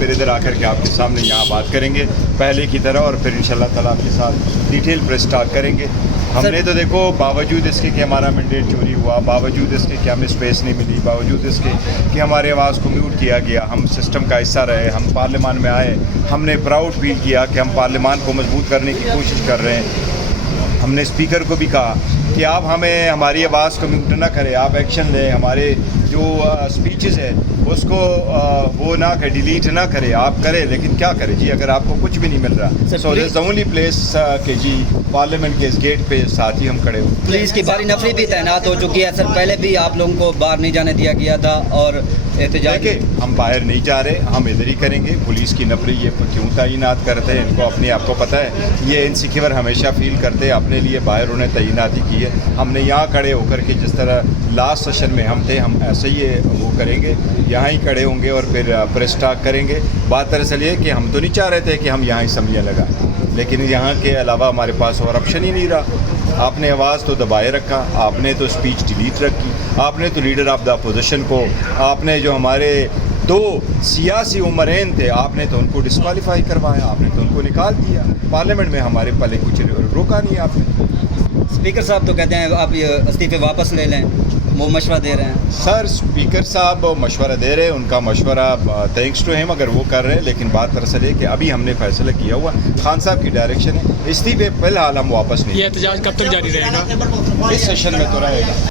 پھر ادھر آ کر کے آپ کے سامنے یہاں بات کریں گے پہلے کی طرح, اور پھر انشاءاللہ تعالیٰ آپ کے ساتھ ڈیٹیل پریس ٹاک کریں گے. ہم نے تو دیکھو باوجود اس کے کہ ہمارا مینڈیٹ چوری ہوا, باوجود اس کے کہ ہمیں اسپیس نہیں ملی, باوجود اس کے کہ ہماری آواز کو میوٹ کیا گیا, ہم سسٹم کا حصہ رہے, ہم پارلیمان میں آئے, ہم نے پراؤڈ فیل کیا کہ ہم پارلیمان کو مضبوط کرنے کی کوشش کر رہے ہیں. ہم نے اسپیکر کو بھی کہا کہ آپ ہمیں ہماری آواز کو میوٹ نہ کریں, آپ ایکشن لیں, ہمارے جو اسپیچز ہے اس کو وہ نہ کہ ڈیلیٹ نہ کرے, آپ کریں, لیکن کیا کریں جی اگر آپ کو کچھ بھی نہیں مل رہا. سو دس دا اونلی پلیس کہ جی پارلیمنٹ کے اس گیٹ پہ ساتھ ہی ہم کھڑے ہوئے. پولیس کی بھاری نفری بھی تعینات ہو چکی ہے سر, پہلے بھی آپ لوگوں کو باہر نہیں جانے دیا گیا تھا اور احتجاج. دیکھیں ہم باہر نہیں جا رہے, ہم ادھر ہی کریں گے. پولیس کی نفری یہ کیوں تعینات کرتے ہیں, ان کو اپنے آپ کو پتہ ہے, یہ انسیکیور ہمیشہ فیل کرتے ہیں, اپنے لیے باہر انہیں تعینات ہی کی ہے. ہم نے یہاں کھڑے ہو کر کے جس طرح لاسٹ سیشن میں ہم تھے, ہم ایسے ہی وہ کریں گے, یہاں ہی کھڑے ہوں گے اور پھر پریس ٹاک کریں گے. بات دراصل یہ کہ ہم تو نہیں چاہ رہے تھے کہ ہم یہاں اسمبلیاں لگائیں, لیکن یہاں کے علاوہ ہمارے پاس اور آپشن ہی نہیں رہا. آپ نے آواز تو دبائے رکھا, آپ نے تو اسپیچ ڈیلیٹ رکھی, آپ نے تو لیڈر آف دا اپوزیشن کو, آپ نے جو ہمارے 2 سیاسی عمرین تھے, آپ نے تو ان کو ڈسکوالیفائی کروایا, آپ نے تو ان کو نکال دیا. پارلیمنٹ میں ہمارے پلے کچھ روکا نہیں آپ نے. اسپیکر صاحب تو کہتے ہیں آپ یہ استعفے واپس لے لیں, وہ مشورہ دے رہے ہیں. سر اسپیکر صاحب مشورہ دے رہے ہیں, ان کا مشورہ تھینکس ٹو ہیم اگر وہ کر رہے ہیں, لیکن بات دراصل ہے کہ ابھی ہم نے فیصلہ کیا ہوا, خان صاحب کی ڈائریکشن ہے, استعفے فی الحال ہم واپس نہیں. یہ احتجاج کب تک جاری رہے گا؟ اس سیشن میں تو رہے گا.